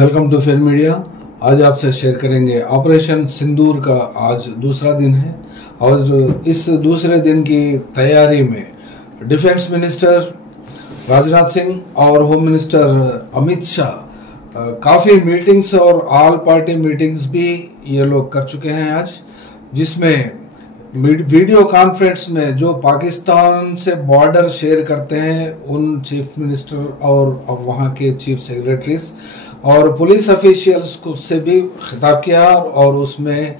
Welcome to film media. आज आपसे share करेंगे ऑपरेशन सिंदूर का आज दूसरा दिन है और इस दूसरे दिन की तैयारी में डिफेंस मिनिस्टर राजनाथ सिंह और होम मिनिस्टर अमित शाह काफ़ी मीटिंग्स और ऑल पार्टी मीटिंग्स भी ये लोग कर चुके हैं आज, जिसमें वीडियो कॉन्फ्रेंस में जो पाकिस्तान से बॉर्डर शेयर करते हैं उन चीफ मिनिस्टर और वहाँ के चीफ सेक्रेटरीज और पुलिस ऑफिशियल्स को से भी खिताब किया और उसमें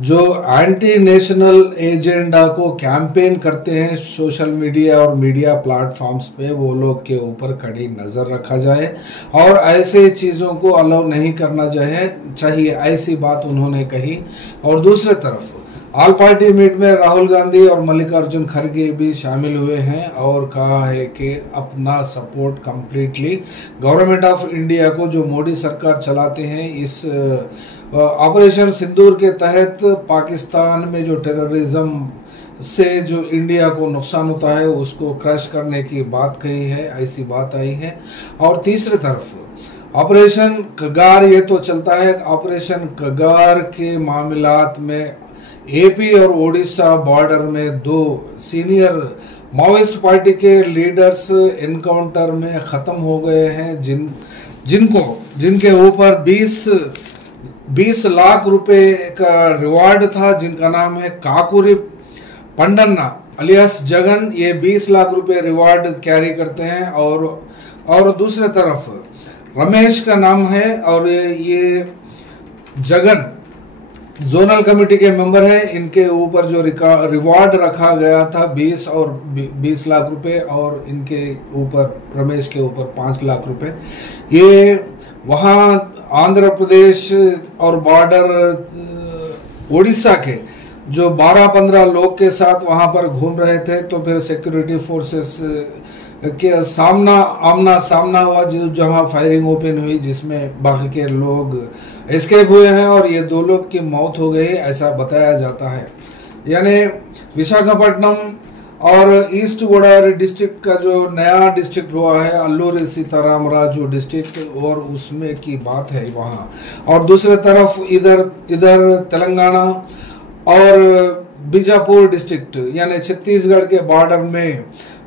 जो एंटी नेशनल एजेंडा को कैंपेन करते हैं सोशल मीडिया और मीडिया प्लेटफॉर्म्स पे, वो लोग के ऊपर कड़ी नज़र रखा जाए और ऐसे चीज़ों को अलाउ नहीं करना चाहिए, ऐसी बात उन्होंने कही। और दूसरे तरफ ऑल पार्टी मीट में राहुल गांधी और मल्लिकार्जुन खड़गे भी शामिल हुए हैं और कहा है कि अपना support completely government of India को जो मोदी सरकार चलाते हैं इस ऑपरेशन सिंदूर के तहत पाकिस्तान में जो टेररिज्म से जो इंडिया को नुकसान होता है उसको क्रश करने की बात कही है, ऐसी बात आई है। और तीसरी तरफ ऑपरेशन कगार ये तो चलता है, ऑपरेशन कगार के मामलात में एपी और ओडिशा बॉर्डर में दो सीनियर माओइस्ट पार्टी के लीडर्स एनकाउंटर में खत्म हो गए हैं, जिनके ऊपर 20 लाख रुपए का रिवार्ड था, जिनका नाम है काकुरी पंडन्ना अलियास जगन। ये 20 लाख रुपए रिवार्ड कैरी करते हैं और दूसरे तरफ रमेश का नाम है और ये जगन जोनल कमेटी के मेंबर है। इनके ऊपर जो रिवार्ड रखा गया था 20 लाख रुपए और इनके ऊपर रमेश के ऊपर 5 लाख रुपए। ये वहाँ आंध्र प्रदेश और बॉर्डर उड़ीसा के जो 12-15 लोग के साथ वहाँ पर घूम रहे थे, तो फिर सिक्योरिटी फोर्सेस के आमना सामना हुआ, जहाँ फायरिंग ओपन हुई, जिसमें बाकी के लोग एस्केप हुए हैं और ये 2 लोग की मौत हो गई, ऐसा बताया जाता है। यानी विशाखापट्टनम और ईस्ट गोदावरी डिस्ट्रिक्ट का जो नया डिस्ट्रिक्ट हुआ है अल्लूरी सीताराम राजू डिस्ट्रिक्ट, और उसमें की बात है वहाँ। और दूसरे तरफ इधर तेलंगाना और बीजापुर डिस्ट्रिक्ट यानी छत्तीसगढ़ के बॉर्डर में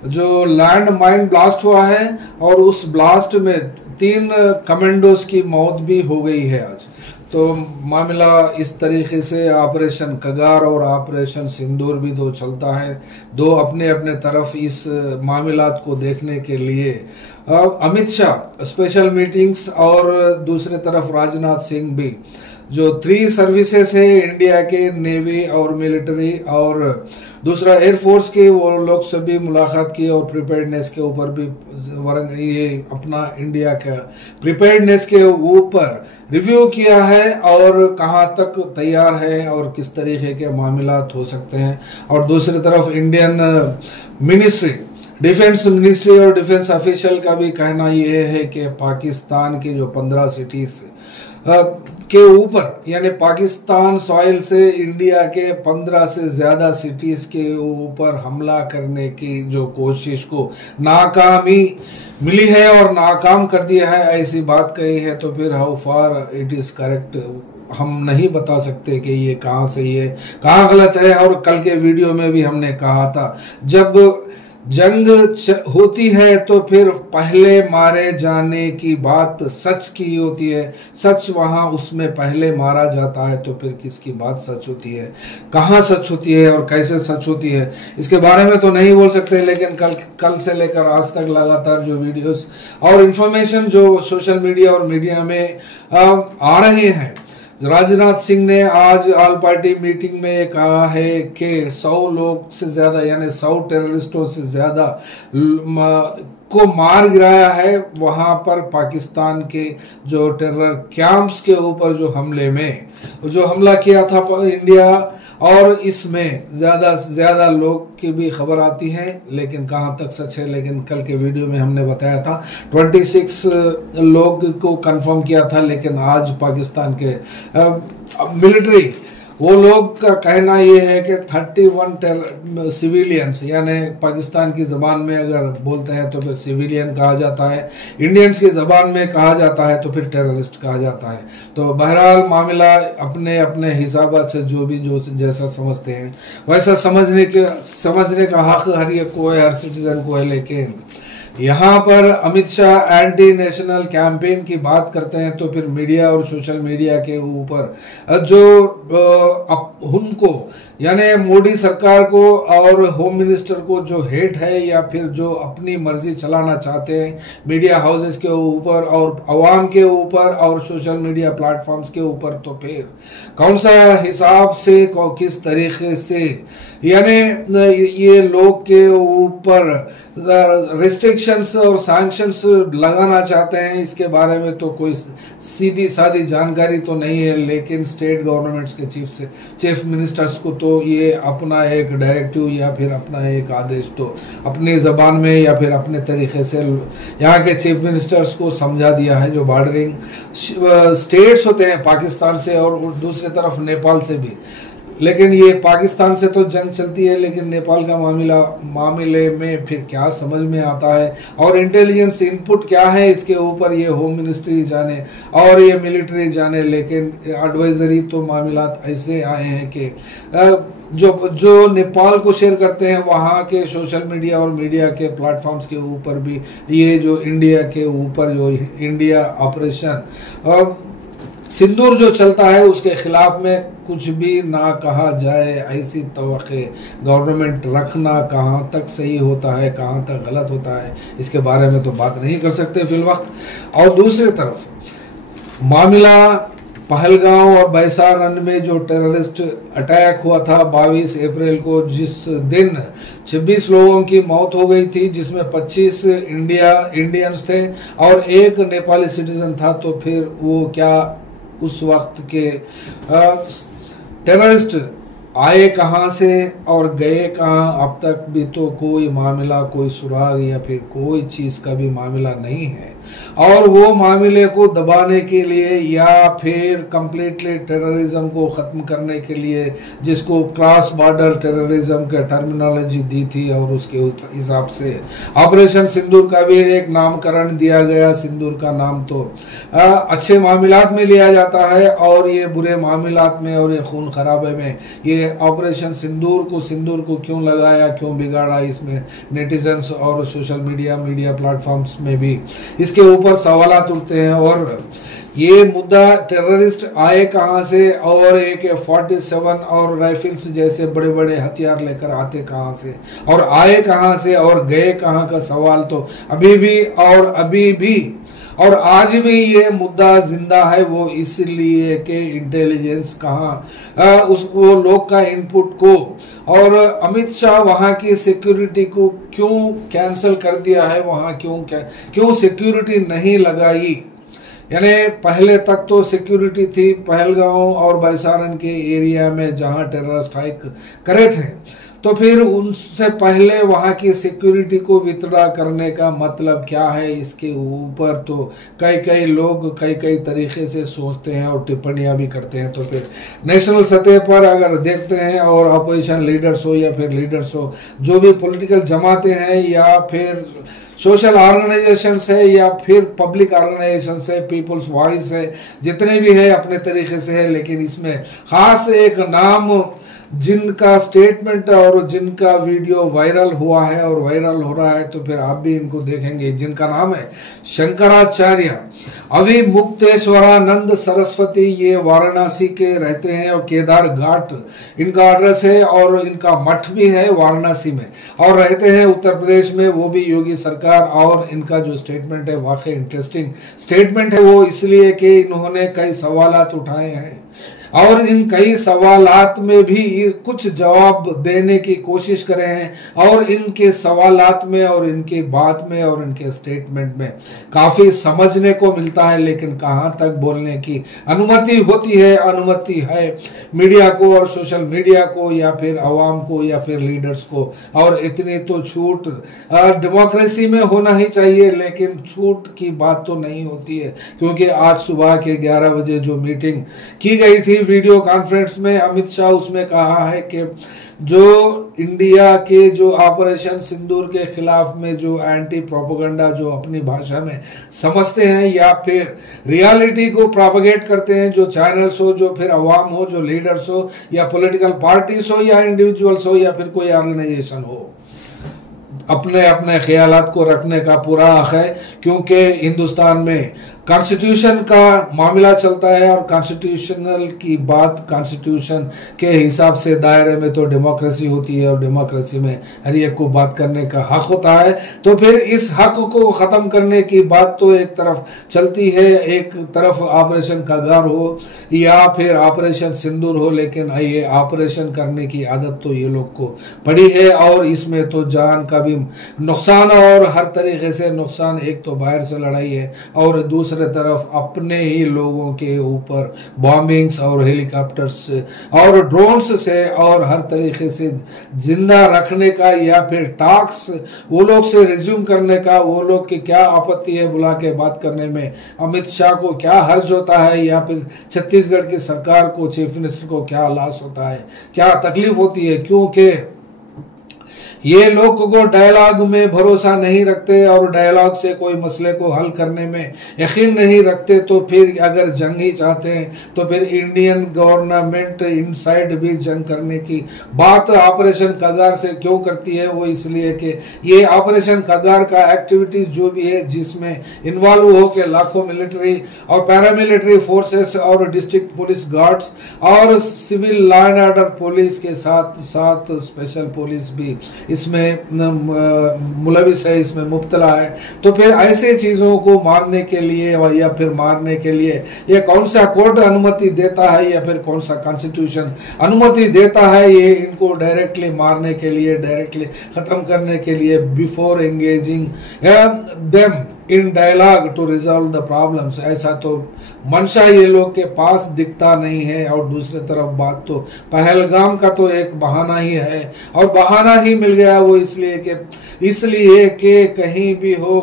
जो लैंड माइन ब्लास्ट हुआ है और उस ब्लास्ट में 3 कमांडोज की मौत भी हो गई है आज। तो मामला इस तरीके से ऑपरेशन कगार और ऑपरेशन सिंदूर भी तो चलता है, दो अपने अपने तरफ इस मामलात को देखने के लिए अमित शाह स्पेशल मीटिंग्स और दूसरे तरफ राजनाथ सिंह भी जो 3 सर्विसेज है इंडिया के, नेवी और मिलिट्री और दूसरा एयरफोर्स के, वो लोग से भी मुलाकात की और प्रिपेयर्डनेस के ऊपर भी ये अपना इंडिया का प्रिपेयर्डनेस के ऊपर रिव्यू किया है और कहाँ तक तैयार है और किस तरीके के मामलात हो सकते हैं। और दूसरी तरफ इंडियन मिनिस्ट्री डिफेंस मिनिस्ट्री और डिफेंस ऑफिशियल का भी कहना यह है कि पाकिस्तान की जो 15 सिटीज के ऊपर यानी पाकिस्तान सॉइल से इंडिया के 15 से ज्यादा सिटीज के ऊपर हमला करने की जो कोशिश को नाकामी मिली है और नाकाम कर दिया है, ऐसी बात कही है। तो फिर how far it is correct हम नहीं बता सकते कि ये कहाँ सही है कहाँ गलत है। और कल के वीडियो में भी हमने कहा था, जब जंग होती है तो फिर पहले मारे जाने की बात सच की होती है, सच वहां उसमें पहले मारा जाता है, तो फिर किसकी बात सच होती है, कहाँ सच होती है और कैसे सच होती है, इसके बारे में तो नहीं बोल सकते। लेकिन कल से लेकर आज तक लगातार जो वीडियोस और इंफॉर्मेशन जो सोशल मीडिया और मीडिया में आ रहे हैं, राजनाथ सिंह ने आज ऑल पार्टी मीटिंग में कहा है कि 100 लोग से ज्यादा यानी 100 टेररिस्टों से ज्यादा को मार गिराया है वहां पर पाकिस्तान के जो टेरर कैंप्स के ऊपर जो हमला किया था इंडिया। और इसमें ज्यादा से ज्यादा लोग की भी खबर आती है, लेकिन कहाँ तक सच है। लेकिन कल के वीडियो में हमने बताया था 26 लोग को कंफर्म किया था, लेकिन आज पाकिस्तान के मिलिट्री वो लोग का कहना ये है कि 31 सिविलियंस, यानी पाकिस्तान की ज़बान में अगर बोलते हैं तो फिर सिविलियन कहा जाता है, इंडियंस की ज़बान में कहा जाता है तो फिर टेररिस्ट कहा जाता है। तो बहरहाल मामला अपने अपने हिसाब से जो जैसा समझते हैं वैसा समझने का हक हर एक को है, हर सिटीजन को है। लेकिन यहाँ पर Amit Shah anti national campaign की बात करते हैं तो फिर मीडिया और सोशल मीडिया के ऊपर जो उनको यानी मोदी सरकार को और होम मिनिस्टर को जो हेट है या फिर जो अपनी मर्जी चलाना चाहते हैं मीडिया हाउसेस के ऊपर और अवाम के ऊपर और सोशल मीडिया प्लेटफॉर्म्स के ऊपर, तो फिर कौन सा हिसाब से किस तरीके से यानी ये लोग के ऊपर रिस्ट्रिक्शंस और सैंक्शंस लगाना चाहते हैं, इसके बारे में तो कोई सीधी सादी जानकारी तो नहीं है। लेकिन स्टेट गवर्नमेंट्स के चीफ मिनिस्टर्स को तो ये अपना एक डायरेक्टिव या फिर अपना एक आदेश तो अपनी ज़बान में या फिर अपने तरीके से यहाँ के चीफ मिनिस्टर्स को समझा दिया है। जो बॉर्डरिंग स्टेट्स होते हैं पाकिस्तान से और दूसरी तरफ नेपाल से भी, लेकिन ये पाकिस्तान से तो जंग चलती है, लेकिन नेपाल का मामले में फिर क्या समझ में आता है और इंटेलिजेंस इनपुट क्या है इसके ऊपर ये होम मिनिस्ट्री जाने और ये मिलिट्री जाने। लेकिन एडवाइजरी तो मामला ऐसे आए हैं कि जो नेपाल को शेयर करते हैं वहाँ के सोशल मीडिया और मीडिया के प्लेटफॉर्म्स के ऊपर भी ये जो इंडिया के ऊपर जो इंडिया ऑपरेशन और सिंदूर जो चलता है उसके खिलाफ में कुछ भी ना कहा जाए, ऐसी तवक्के गवर्नमेंट रखना कहाँ तक सही होता है कहाँ तक गलत होता है इसके बारे में तो बात नहीं कर सकते फिल वक्त। और दूसरी तरफ मामला पहलगांव और बैसारन में जो टेररिस्ट अटैक हुआ था 22 अप्रैल को, जिस दिन 26 लोगों की मौत हो गई थी जिसमें 25 इंडियंस थे और एक नेपाली सिटीजन था, तो फिर वो क्या उस वक्त के टेररिस्ट आए कहाँ से और गए कहाँ, अब तक भी तो कोई मामला, कोई सुराग या फिर कोई चीज़ का भी मामला नहीं है। और वो मामले को दबाने के लिए या फिर कंप्लीटली टेररिज्म को ख़त्म करने के लिए, जिसको क्रॉस बॉर्डर टेररिज्म का टर्मिनोलॉजी दी थी और उसके हिसाब से ऑपरेशन सिंदूर का भी एक नामकरण दिया गया। सिंदूर का नाम तो अच्छे मामलात में लिया जाता है और ये बुरे मामलात में और ये खून खराबे में ये ऑपरेशन सिंदूर को क्यों लगाया, क्यों बिगाड़ा, इसमें नेटिजन्स और सोशल मीडिया प्लेटफॉर्म्स में भी इसके ऊपर सवालात उठते हैं। और ये मुद्दा टेररिस्ट आए कहाँ से और AK-47 और राइफल्स जैसे बड़े बड़े हथियार लेकर आते कहाँ से और आए कहाँ से और गए कहाँ का सवाल तो अभी भी और आज भी ये मुद्दा जिंदा है। वो इसलिए कि इंटेलिजेंस कहाँ वो लोग का इनपुट को और अमित शाह वहाँ की सिक्योरिटी को क्यों कैंसिल कर दिया है, वहाँ क्यों सिक्योरिटी नहीं लगाई। यानी पहले तक तो सिक्योरिटी थी पहलगांव और बैसारन के एरिया में जहाँ टेरर स्ट्राइक करे थे, तो फिर उनसे पहले वहाँ की सिक्योरिटी को विथड्रॉ करने का मतलब क्या है, इसके ऊपर तो कई लोग कई तरीके से सोचते हैं और टिप्पणियां भी करते हैं। तो फिर नेशनल सतह पर अगर देखते हैं और अपोजिशन लीडर्स हो या फिर लीडर्स हो, जो भी पॉलिटिकल जमातें हैं या फिर सोशल ऑर्गेनाइजेशन है या फिर पब्लिक ऑर्गेनाइजेशन है, पीपल्स वॉइस है, जितने भी है अपने तरीके से है। लेकिन इसमें खास एक नाम जिनका स्टेटमेंट और जिनका वीडियो वायरल हुआ है और वायरल हो रहा है, तो फिर आप भी इनको देखेंगे, जिनका नाम है शंकराचार्य अभिमुक्तेश्वरानंद सरस्वती। ये वाराणसी के रहते हैं और केदार घाट इनका एड्रेस है और इनका मठ भी है वाराणसी में और रहते हैं उत्तर प्रदेश में, वो भी योगी सरकार। और इनका जो स्टेटमेंट है वाकई इंटरेस्टिंग स्टेटमेंट है, वो इसलिए कि इन्होंने कई सवालात उठाए हैं और इन कई सवालात में भी कुछ जवाब देने की कोशिश करे हैं और इनके सवालात में और इनकी बात में और इनके स्टेटमेंट में काफी समझने को मिलता है। लेकिन कहाँ तक बोलने की अनुमति होती है, अनुमति है मीडिया को और सोशल मीडिया को या फिर आवाम को या फिर लीडर्स को। और इतनी तो छूट डेमोक्रेसी में होना ही चाहिए, लेकिन छूट की बात तो नहीं होती है, क्योंकि आज सुबह के 11 बजे जो मीटिंग की गई थी वीडियो कॉन्फ्रेंस में अमित शाह उसमें कहा है कि जो इंडिया के जो ऑपरेशन सिंदूर के खिलाफ में जो एंटी प्रोपेगेंडा जो अपनी भाषा में समझते हैं या फिर रियलिटी को प्रोपेगेट करते हैं, जो चैनल्स हो, जो फिर अवाम हो, जो लीडर्स हो या पॉलिटिकल पार्टीज हो या इंडिविजुअल्स हो या फिर कोई ऑर्गेनाइजेशन हो, अपने अपने ख्यालात को रखने का पूरा हक है, क्योंकि हिंदुस्तान में कॉन्स्टिट्यूशन का मामला चलता है और कॉन्स्टिट्यूशनल की बात कॉन्स्टिट्यूशन के हिसाब से दायरे में तो डेमोक्रेसी होती है और डेमोक्रेसी में हर एक को बात करने का हक होता है। तो फिर इस हक को खत्म करने की बात तो एक तरफ चलती है, एक तरफ ऑपरेशन कगार हो या फिर ऑपरेशन सिंदूर हो, लेकिन ये ऑपरेशन करने की आदत तो ये लोग को पड़ी है और इसमें तो जान का भी नुकसान और हर तरीके से नुकसान, एक तो बाहर से लड़ाई है और दूसरे तरफ अपने ही लोगों के ऊपर बॉम्बिंग्स और हेलीकॉप्टर्स से और ड्रोन्स से और हर तरीके से जिंदा रखने का या फिर टॉक्स वो लोग से रिज्यूम करने का, वो लोग की क्या आपत्ति है बुला के बात करने में, अमित शाह को क्या हर्ज होता है या फिर छत्तीसगढ़ की सरकार को, चीफ मिनिस्टर को क्या लॉस होता है, क्या तकलीफ होती है, क्योंकि ये लोग को डायलॉग में भरोसा नहीं रखते और डायलॉग से कोई मसले को हल करने में यकीन नहीं रखते। तो फिर अगर जंग ही चाहते हैं तो फिर इंडियन गवर्नमेंट इनसाइड भी जंग करने की बात ऑपरेशन कगार से क्यों करती है? वो इसलिए कि ये ऑपरेशन कगार का एक्टिविटीज जो भी है जिसमें इन्वॉल्व हो के लाखों मिलिट्री और पैरामिलिट्री फोर्सेस और डिस्ट्रिक्ट पुलिस गार्ड्स और civil law and order police के साथ साथ स्पेशल पुलिस भी इसमें मुलविस है, इसमें मुब्तला है। तो फिर ऐसे चीजों को मारने के लिए या फिर मारने के लिए ये कौन सा कोर्ट अनुमति देता है या फिर कौन सा कॉन्स्टिट्यूशन अनुमति देता है ये इनको डायरेक्टली मारने के लिए, डायरेक्टली खत्म करने के लिए, before engaging them in dialogue to resolve the problems? ऐसा तो मंशा ये लोग के पास दिखता नहीं है। और दूसरी तरफ बात तो पहलगाम का तो एक बहाना ही है और बहाना ही मिल गया वो इसलिए कि कहीं भी हो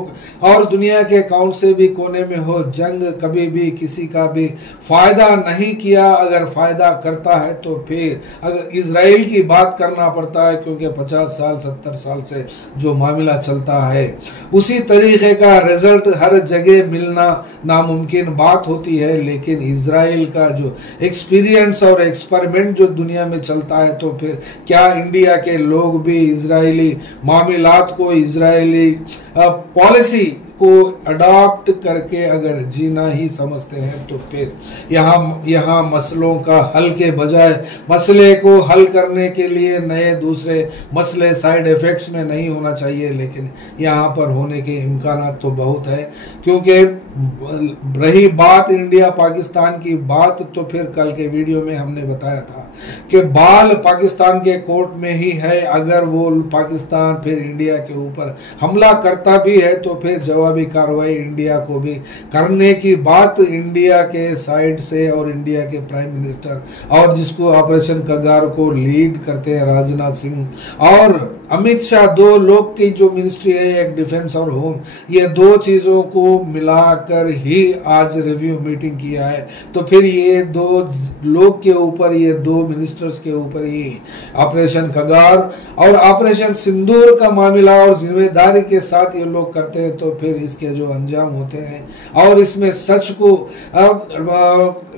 और दुनिया के कौन से भी कोने में हो, जंग कभी भी किसी का भी फायदा नहीं किया। अगर फायदा करता है तो फिर अगर इजराइल की बात करना पड़ता है, क्योंकि 50 साल 70 साल से जो मामला चलता है उसी तरीके का रिजल्ट हर जगह मिलना नामुमकिन बात होती है। लेकिन इजराइल का जो एक्सपीरियंस और एक्सपेरिमेंट जो दुनिया में चलता है, तो फिर क्या इंडिया के लोग भी इजरायली मामलात को, इजरायली पॉलिसी को अडॉप्ट करके अगर जीना ही समझते हैं तो फिर यहाँ मसलों का हल के बजाय मसले को हल करने के लिए नए दूसरे मसले साइड इफेक्ट्स में नहीं होना चाहिए, लेकिन यहाँ पर होने के इम्कान तो बहुत है। क्योंकि रही बात इंडिया पाकिस्तान की बात, तो फिर कल के वीडियो में हमने बताया था कि बाल पाकिस्तान के कोर्ट में ही है। अगर वो पाकिस्तान फिर इंडिया के ऊपर हमला करता भी है तो फिर जवाबी कार्रवाई इंडिया को भी करने की बात इंडिया के साइड से और इंडिया के प्राइम मिनिस्टर और जिसको ऑपरेशन कगार को लीड करते हैं राजनाथ सिंह और अमित शाह, दो लोग की जो मिनिस्ट्री है, एक डिफेंस और होम, ये दो चीजों को मिलाकर ही आज रिव्यू मीटिंग किया है। तो फिर ये दो लोग के ऊपर, ये दो मिनिस्टर्स के ऊपर ही ऑपरेशन कगार और ऑपरेशन सिंदूर का मामला और जिम्मेदारी के साथ ये लोग करते हैं। तो फिर इसके जो अंजाम होते हैं और इसमें सच को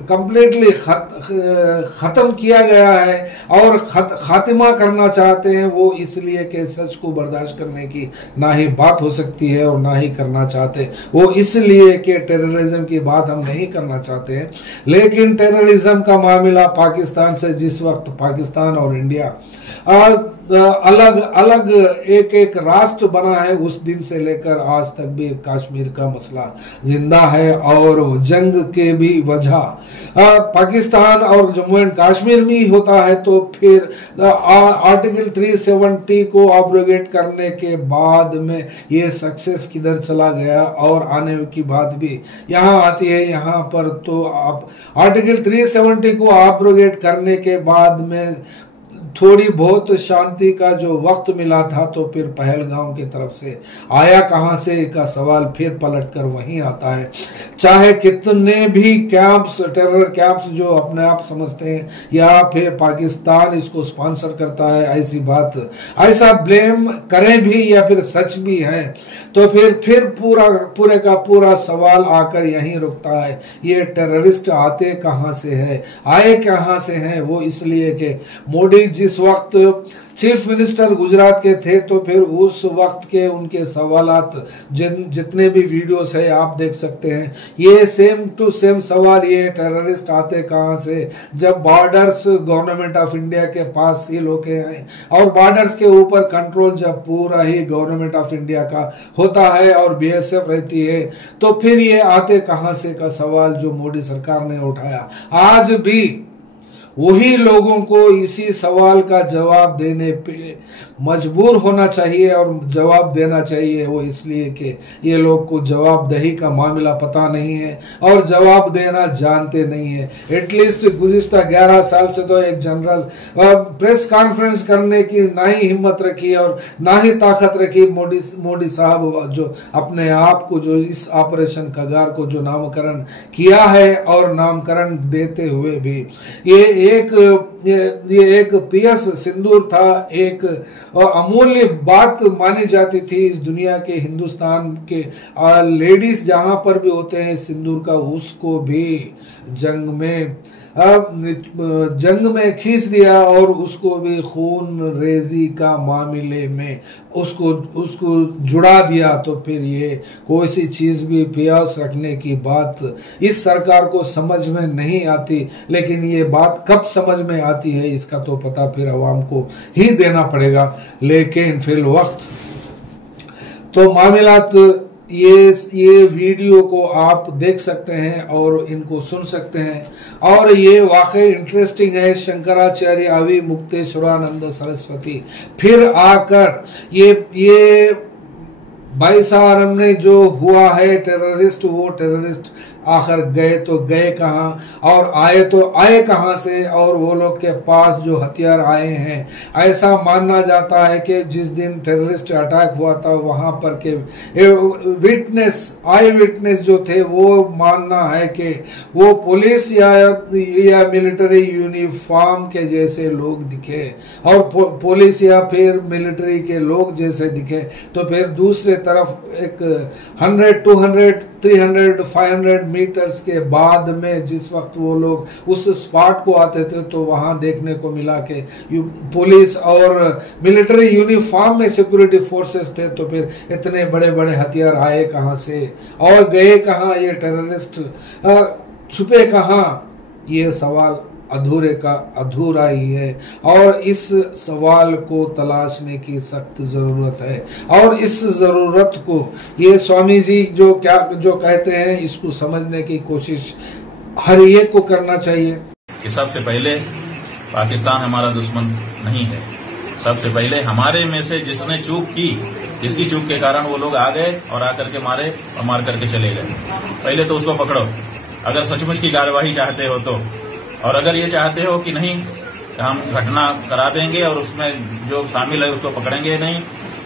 कंप्लीटली खत्म किया गया है और खातिमा करना चाहते हैं, वो इसलिए कि सच को बर्दाश्त करने की ना ही बात हो सकती है और ना ही करना चाहते। वो इसलिए कि टेररिज्म की बात हम नहीं करना चाहते हैं। लेकिन टेररिज्म का मामला पाकिस्तान से जिस वक्त पाकिस्तान और इंडिया अलग अलग एक एक राष्ट्र बना है, उस दिन से लेकर आज तक भी कश्मीर का मसला जिंदा है और जंग के भी वजह पाकिस्तान और जम्मू एंड कश्मीर में होता है। तो फिर आर्टिकल 370 को ऑब्रोगेट करने के बाद में ये सक्सेस किधर चला गया और आने की बात भी यहाँ आती है। यहाँ पर तो आप आर्टिकल 370 को ऑब्रोगेट करने के बाद में थोड़ी बहुत शांति का जो वक्त मिला था तो फिर पहलगाम की तरफ से आया कहां से का सवाल फिर पलटकर वहीं आता है। चाहे कितने भी कैंप्स, टेरर कैंप्स जो अपने आप समझते हैं या फिर पाकिस्तान इसको स्पॉन्सर करता है, ऐसी बात, ऐसा ब्लेम करें भी या फिर सच भी है तो फिर पूरे का पूरा सवाल आकर यहीं रुकता है। ये टेररिस्ट आते कहां से है, आए कहां से हैं? वो इसलिए कि मोदी जिस वक्त चीफ मिनिस्टर गुजरात के थे तो फिर उस वक्त के उनके सवालात जितने भी वीडियोस है आप देख सकते हैं, ये सेम टू सेम सवाल, ये टेररिस्ट आते कहां से जब बॉर्डर्स गवर्नमेंट ऑफ इंडिया के पास सील होके हैं और बॉर्डर्स के ऊपर कंट्रोल जब पूरा ही गवर्नमेंट ऑफ इंडिया का होता है और बीएसएफ रहती है तो फिर ये आते कहां से का सवाल जो मोदी सरकार ने उठाया, आज भी वही लोगों को इसी सवाल का जवाब देने पे मजबूर होना चाहिए और जवाब देना चाहिए। वो इसलिए कि ये लोग को जवाबदेही का मामला पता नहीं है और जवाब देना जानते नहीं है। एटलीस्ट गुज़िश्ता 11 साल से तो एक जनरल प्रेस कॉन्फ्रेंस करने की ना ही हिम्मत रखी और ना ही ताकत रखी मोदी साहब, जो अपने आप को जो इस ऑपरेशन कगार को जो नामकरण किया है और नामकरण देते हुए भी ये एक पीएस सिंदूर था, एक अमूल्य बात मानी जाती थी इस दुनिया के, हिंदुस्तान के लेडीज जहां पर भी होते हैं सिंदूर का, उसको भी जंग में खींच दिया और उसको भी खून रेजी का मामले में उसको जुड़ा दिया। तो फिर ये कोई सी चीज भी पियास रखने की बात इस सरकार को समझ में नहीं आती, लेकिन ये बात कब समझ में आती है इसका तो पता फिर अवाम को ही देना पड़ेगा। लेकिन फिर वक्त तो मामलात ये वीडियो को आप देख सकते हैं और इनको सुन सकते हैं और ये वाकई इंटरेस्टिंग है। शंकराचार्य आवी मुक्तेश्वरानंद सरस्वती फिर आकर ये 22 में जो हुआ है टेररिस्ट, वो टेररिस्ट आखिर गए तो गए कहाँ और आए तो आए कहाँ से, और वो लोग के पास जो हथियार आए हैं, ऐसा मानना जाता है कि जिस दिन टेररिस्ट अटैक हुआ था वहां पर के आई विटनेस जो थे वो मानना है कि वो पुलिस या मिलिट्री यूनिफॉर्म के जैसे लोग दिखे और पुलिस या फिर मिलिट्री के लोग जैसे दिखे। तो फिर दूसरे तरफ एक 100, 200, 300, 500 मीटर्स के बाद में जिस वक्त वो लोग उस स्पॉट को आते थे तो वहां देखने को मिला कि पुलिस और मिलिट्री यूनिफॉर्म में सिक्योरिटी फोर्सेस थे। तो फिर इतने बड़े बड़े हथियार आए कहां से और गए कहां, ये टेररिस्ट छुपे कहां, ये सवाल अधूरे का अधूरा ही है और इस सवाल को तलाशने की सख्त जरूरत है। और इस जरूरत को ये स्वामी जी जो कहते हैं इसको समझने की कोशिश हर एक को करना चाहिए कि सबसे पहले पाकिस्तान हमारा दुश्मन नहीं है। सबसे पहले हमारे में से जिसने चूक की, जिसकी चूक के कारण वो लोग आ गए और आकर के मारे और मार करके चले गए, पहले तो उसको पकड़ो अगर सचमुच की कार्यवाही चाहते हो तो। और अगर ये चाहते हो कि नहीं हम घटना करा देंगे और उसमें जो शामिल है उसको पकड़ेंगे नहीं,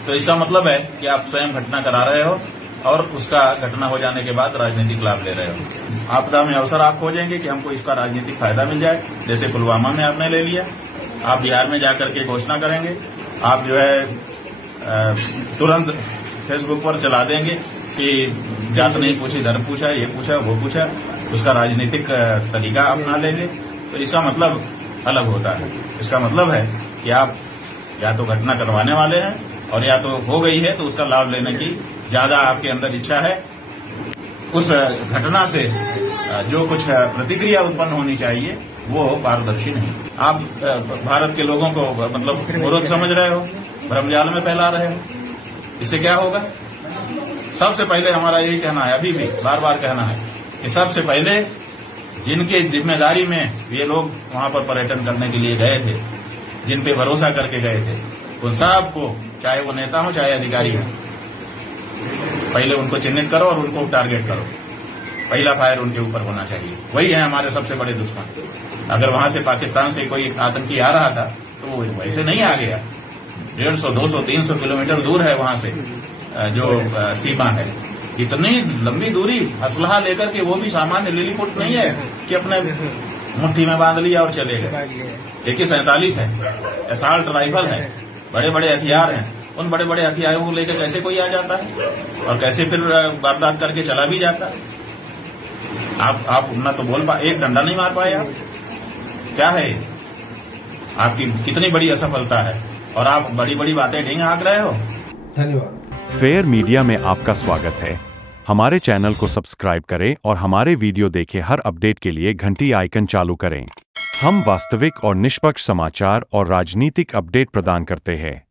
तो इसका मतलब है कि आप स्वयं घटना करा रहे हो और उसका घटना हो जाने के बाद राजनीतिक लाभ ले रहे हो। आपदा में अवसर आप खोजेंगे कि हमको इसका राजनीतिक फायदा मिल जाए, जैसे पुलवामा में आपने ले लिया। आप बिहार में जाकर के घोषणा करेंगे, आप जो है तुरंत फेसबुक पर चला देंगे कि जात नहीं पूछी, धर्म पूछा, ये पूछा, वो पूछा, उसका राजनीतिक तरीका अपना लेंगे। तो इसका मतलब अलग होता है। इसका मतलब है कि आप या तो घटना करवाने वाले हैं और या तो हो गई है तो उसका लाभ लेने की ज्यादा आपके अंदर इच्छा है। उस घटना से जो कुछ प्रतिक्रिया उत्पन्न होनी चाहिए वो पारदर्शी नहीं। आप भारत के लोगों को मतलब मूर्ख समझ रहे हो, भ्रमजाल में फैला रहे हो। इससे क्या होगा? सबसे पहले हमारा यही कहना है, अभी भी बार बार कहना है कि सबसे पहले जिनके जिम्मेदारी में ये लोग वहां पर पर्यटन करने के लिए गए थे, जिन पे भरोसा करके गए थे, उन सब को, चाहे वो नेता हो चाहे अधिकारी हो, पहले उनको चिन्हित करो और उनको टारगेट करो। पहला फायर उनके ऊपर होना चाहिए। वही है हमारे सबसे बड़े दुश्मन। अगर वहां से पाकिस्तान से कोई आतंकी आ रहा था तो वो वैसे नहीं आ गया। 150, 200, 300 किलोमीटर दूर है वहां से जो सीमा है। इतनी लंबी दूरी असलहा लेकर के, वो भी सामान्य लिलीपुट नहीं है कि अपने मुट्ठी में बांध लिया और चले गए। AK-47 है, असॉल्ट राइफल है, बड़े बड़े हथियार हैं। उन बड़े बड़े हथियारों को लेकर कैसे कोई आ जाता है और कैसे फिर वारदात करके चला भी जाता है? आप ना तो बोल पाए, एक डंडा नहीं मार पाए आप। क्या है आपकी कितनी बड़ी असफलता है और आप बड़ी बड़ी बातें ढींग हाँक रहे हो। धन्यवाद। फेयर मीडिया में आपका स्वागत है। हमारे चैनल को सब्सक्राइब करें और हमारे वीडियो देखें। हर अपडेट के लिए घंटी आइकन चालू करें। हम वास्तविक और निष्पक्ष समाचार और राजनीतिक अपडेट प्रदान करते हैं।